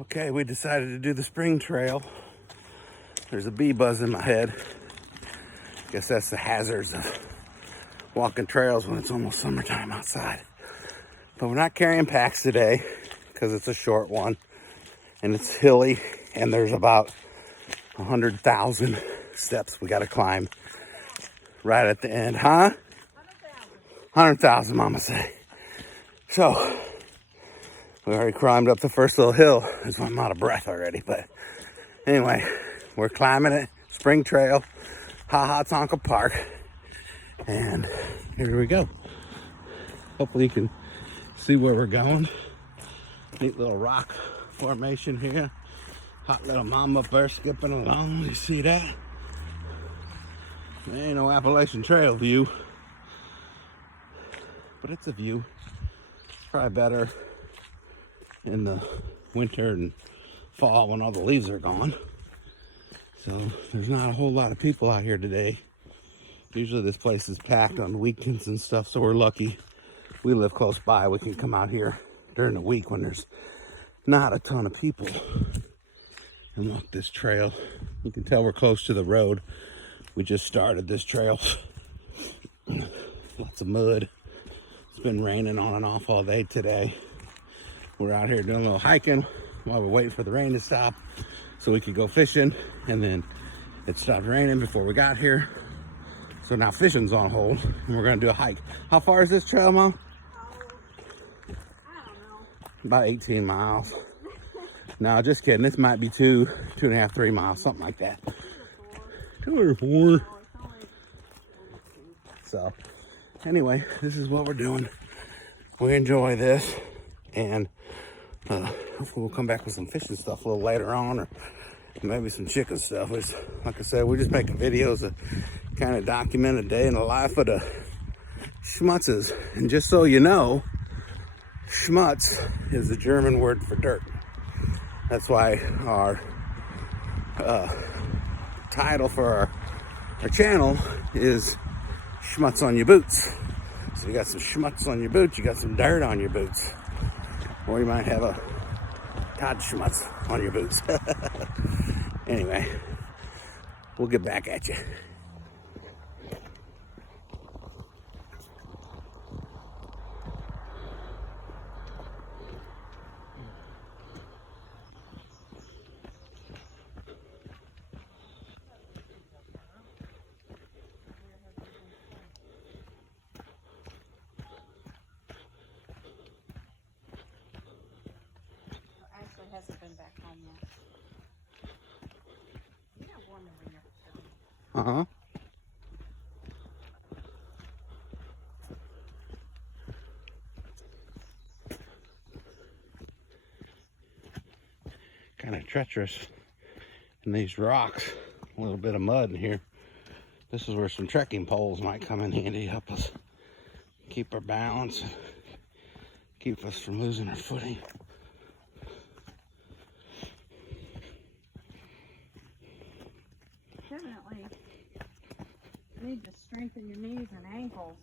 Okay, we decided to do the spring trail. There's a bee buzz in my head. Guess that's the hazards of walking trails when it's almost summertime outside. But we're not carrying packs today because it's a short one and it's hilly and there's about 100,000 steps we got to climb right at the end, huh? 100,000, mama say. So we already climbed up the first little hill. That's why I'm out of breath already. But anyway, we're climbing it. Spring Trail, Ha Tonka Park. And here we go. Hopefully you can see where we're going. Neat little rock formation here. Hot little mom up there skipping along. You see that? There ain't no Appalachian Trail view. But it's a view. Probably better in the winter and fall when all the leaves are gone. So there's not a whole lot of people out here today. Usually this place is packed on weekends and stuff, so we're lucky. We live close by. We can come out here during the week when there's not a ton of people and walk this trail. You can tell we're close to the road. We just started this trail. Lots of mud. It's been raining on and off all day today. We're out here doing a little hiking while we're waiting for the rain to stop so we could go fishing, and then it stopped raining before we got here. So now fishing's on hold and we're gonna do a hike. How far is this trail, Mom? I don't know. About 18 miles. No, just kidding. This might be 2.5, 3 miles, something like that. 2 or 4. So anyway, this is what we're doing. We enjoy this, and hopefully we'll come back with some fishing stuff a little later on, or maybe some chicken stuff. It's, like I said, we're just making videos to kind of document a day in the life of the schmutzes. And just so you know, schmutz is the German word for dirt. That's why our title for our channel is Schmutz on Your Boots. So you got some schmutz on your boots, you got some dirt on your boots. Or you might have a Todd schmutz on your boots. Anyway, we'll get back at you. Ashley hasn't been back home yet. You got warm in here. Uh-huh. Kind of treacherous in these rocks. A little bit of mud in here. This is where some trekking poles might come in handy, help us keep our balance, keep us from losing our footing. Definitely need to strengthen your knees and ankles.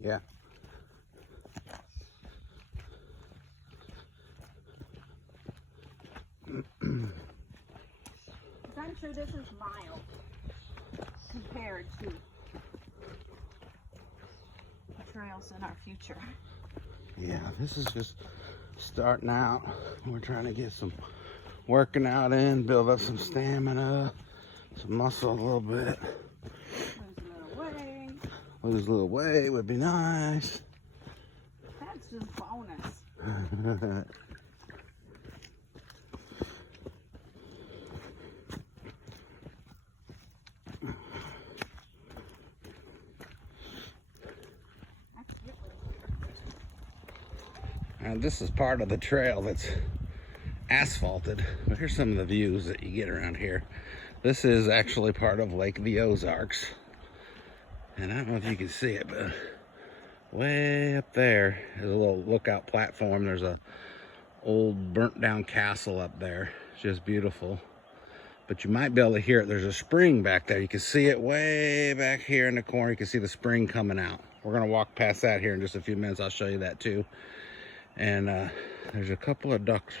Yeah. I'm sure this is mild compared to the trails in our future. Yeah, this is just starting out. We're trying to get some working out in, build up some stamina, some muscle a little bit. Lose a little weight would be nice. That's just bonus. And this is part of the trail that's asphalted. But here's some of the views that you get around here. This is actually part of Lake the Ozarks. And I don't know if you can see it, but way up there is a little lookout platform. There's a old burnt down castle up there. It's just beautiful. But you might be able to hear it. There's a spring back there. You can see it way back here in the corner. You can see the spring coming out. We're gonna walk past that here in just a few minutes. I'll show you that too. And there's a couple of ducks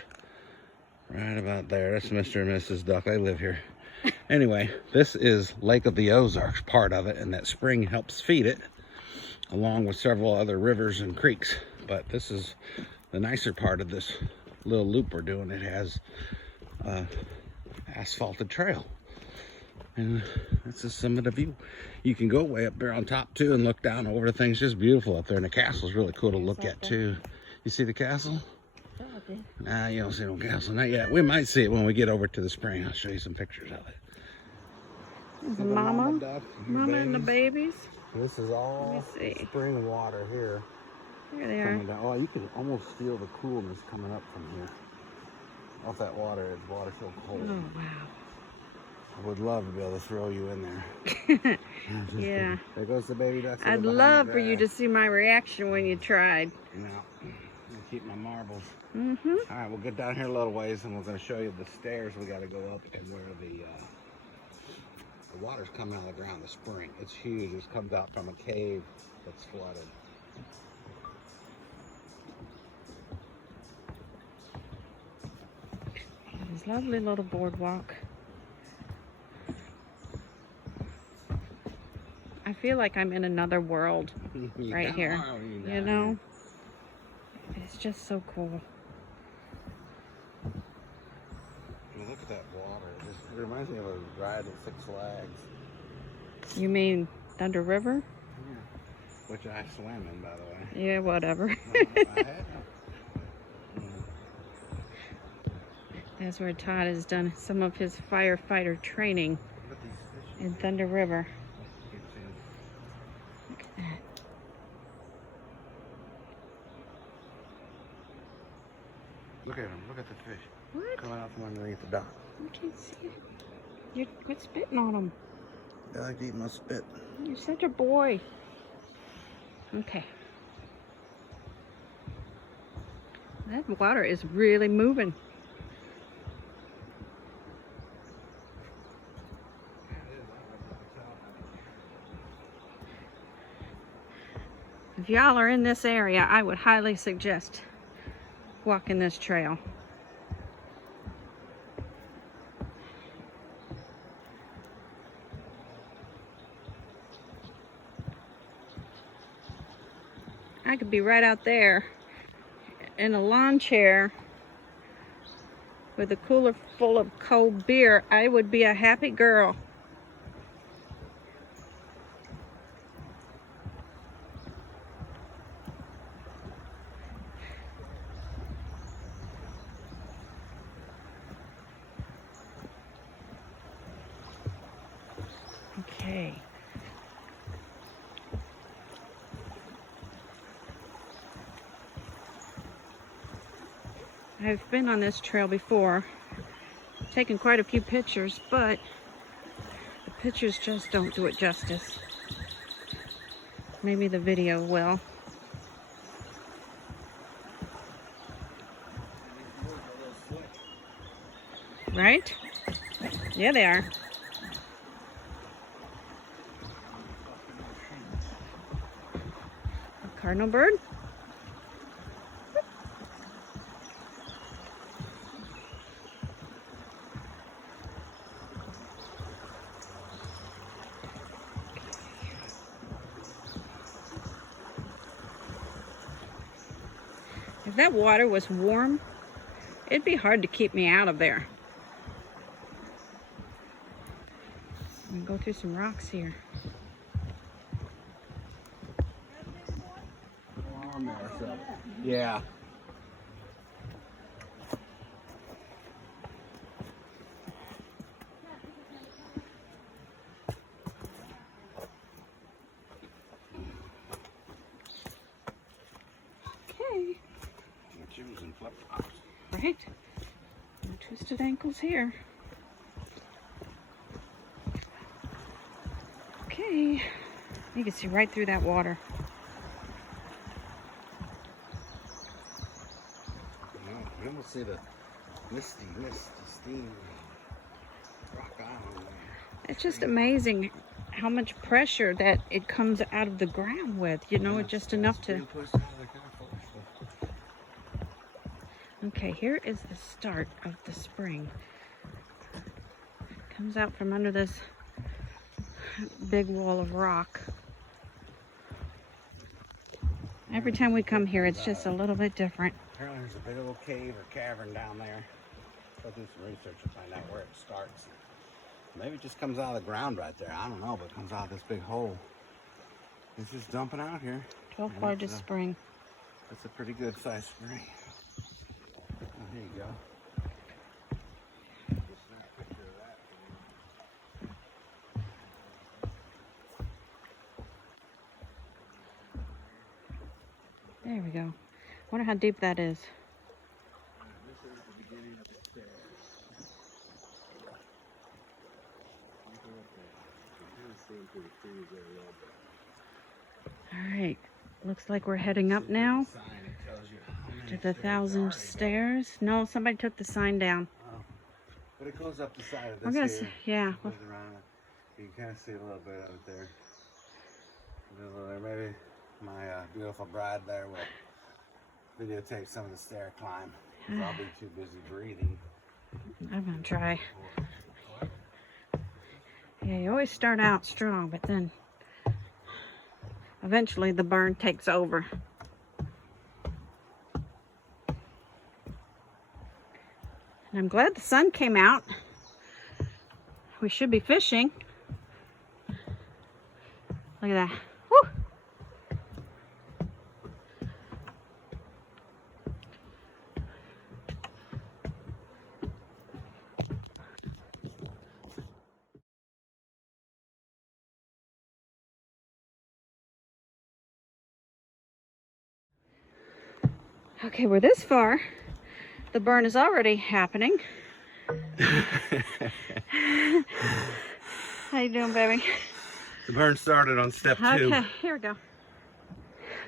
right about there. That's Mr. and Mrs. Duck. They live here. Anyway, this is Lake of the Ozarks, part of it, and that spring helps feed it, along with several other rivers and creeks. But this is the nicer part of this little loop we're doing. It has asphalted trail, and this is some of the view. You can go way up there on top too and look down over the things. Just beautiful up there, and the castle's really cool to look at too. You see the castle? Nah, you don't see no castle, not yet. We might see it when we get over to the spring. I'll show you some pictures of it. There's the mama duck, mama and the babies. This is all spring water here. Here they are. Coming down. Oh, you can almost feel the coolness coming up from here. Off that water, it's water so cold. Oh, wow. I would love to be able to throw you in there. Yeah. There goes the baby duck. I'd love for you to see my reaction when you tried. No. Keep my marbles. Mm-hmm. All right, we'll get down here a little ways, and we're going to show you the stairs we got to go up, and where the water's coming out of the ground. The spring, it's huge. It comes out from a cave that's flooded. This lovely little boardwalk. I feel like I'm in another world right here. You know? It's just so cool. Look at that water. It reminds me of a ride at Six Flags. You mean Thunder River? Yeah. Which I swam in, by the way. Yeah, whatever. That's where Todd has done some of his firefighter training in Thunder River. Look at that. Look at them. Look at the fish. What? Coming out from underneath the dock. I can't see it. You're quit spitting on them. They like to eat my spit. You're such a boy. Okay. That water is really moving. If y'all are in this area, I would highly suggest walking this trail. I could be right out there in a lawn chair with a cooler full of cold beer. I would be a happy girl. Okay. I've been on this trail before, taken quite a few pictures, but the pictures just don't do it justice. Maybe the video will. Right? Yeah, they are. A cardinal bird? If that water was warm, it'd be hard to keep me out of there. I'm gonna go through some rocks here. Yeah. Okay. Shoes and flip-flops. Right? No twisted ankles here. Okay. You can see right through that water. You almost see the misty steam rock island there. It's just amazing how much pressure that it comes out of the ground with. You know, it's just enough to... Okay, here is the start of the spring. Comes out from under this big wall of rock. Every time we come here, it's just a little bit different. Apparently there's a big old cave or cavern down there. Go do some research and find out where it starts. Maybe it just comes out of the ground right there. I don't know, but it comes out of this big hole. It's just dumping out here. 12th largest spring. That's a pretty good sized spring. Oh, here you go. There we go. Wonder how deep that is. This is the beginning of the stairs. All right, looks like we're heading up now to the 1,000 stairs. No, somebody took the sign down. Oh. But it goes up the side of this. We're gonna here. see, yeah. It goes around. You can kind of see a little bit of it there. Maybe my beautiful bride there will videotape some of the stair climb. I'll be too busy breathing. I'm gonna try. Yeah, you always start out strong, but then eventually the burn takes over. And I'm glad the sun came out. We should be fishing. Look at that. Woo! Okay, we're this far. The burn is already happening. How you doing, baby? The burn started on step 2. Okay, here we go.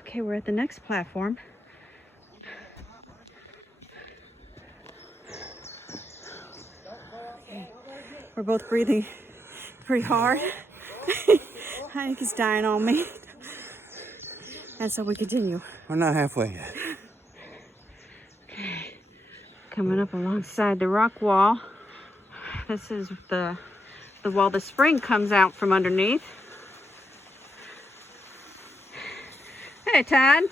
Okay, we're at the next platform. Okay. We're both breathing pretty hard. I think he's dying on me. And so we continue. We're not halfway yet. Okay. Coming up alongside the rock wall. This is the wall the spring comes out from underneath. Hey, Todd.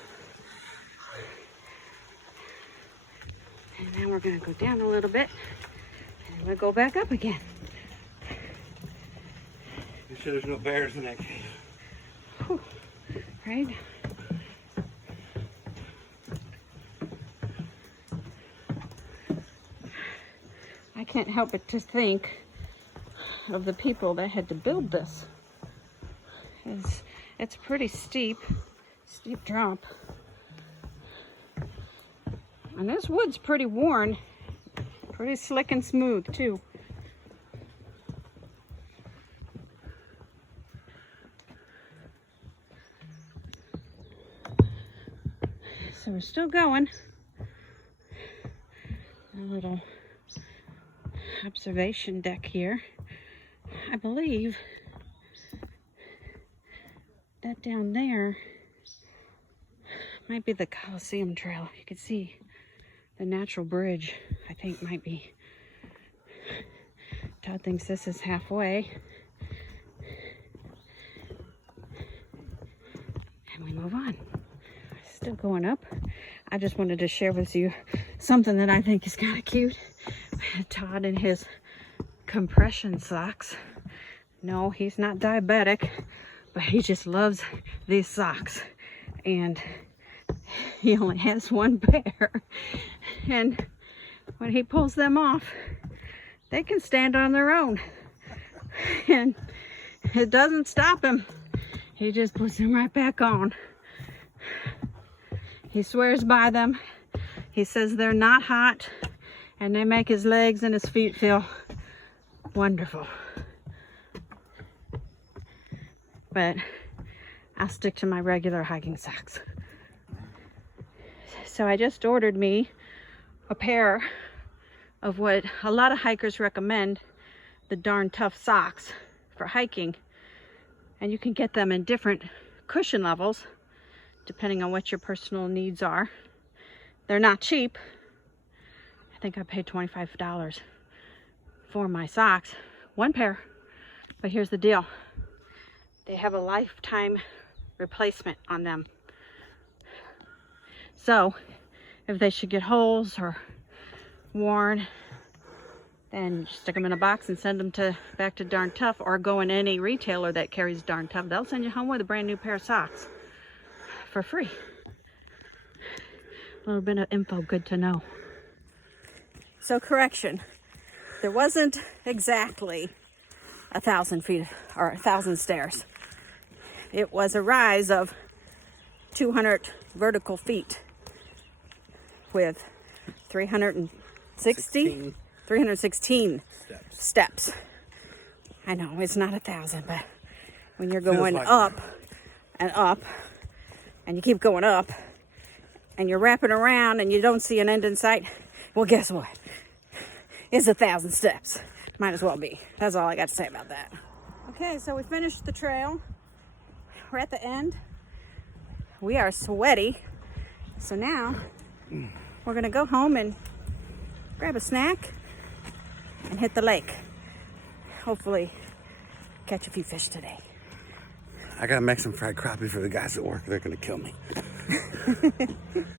And then we're going to go down a little bit. And we'll go back up again. You sure there's no bears in that cave? Whew. Right? I can't help but to think of the people that had to build this. It's a pretty steep drop. And this wood's pretty worn, pretty slick and smooth too. So we're still going. A little observation deck here. I believe that down there might be the Coliseum Trail. You can see the natural bridge, I think, might be. Todd thinks this is halfway. And we move on. Still going up. I just wanted to share with you something that I think is kind of cute. Todd in his compression socks. No, he's not diabetic, but he just loves these socks. And he only has one pair. And when he pulls them off, they can stand on their own. And it doesn't stop him. He just puts them right back on. He swears by them. He says they're not hot and they make his legs and his feet feel wonderful. But I'll stick to my regular hiking socks. So I just ordered me a pair of what a lot of hikers recommend, the Darn Tough socks for hiking. And you can get them in different cushion levels, depending on what your personal needs are. They're not cheap, think I paid $25 for my socks. One pair. But here's the deal. They have a lifetime replacement on them. So if they should get holes or worn, then you just stick them in a box and send them back to Darn Tough, or go in any retailer that carries Darn Tough. They'll send you home with a brand new pair of socks for free. A little bit of info, good to know. So correction, there wasn't exactly 1,000 feet or 1,000 stairs. It was a rise of 200 vertical feet with 316 steps. I know it's not 1,000, but when you're going up and up, and you keep going up, and you're wrapping around, and you don't see an end in sight, well, guess what? It's 1,000 steps. Might as well be. That's all I got to say about that. Okay, so we finished the trail. We're at the end. We are sweaty. So now we're going to go home and grab a snack and hit the lake. Hopefully catch a few fish today. I gotta make some fried crappie for the guys at work. They're gonna kill me.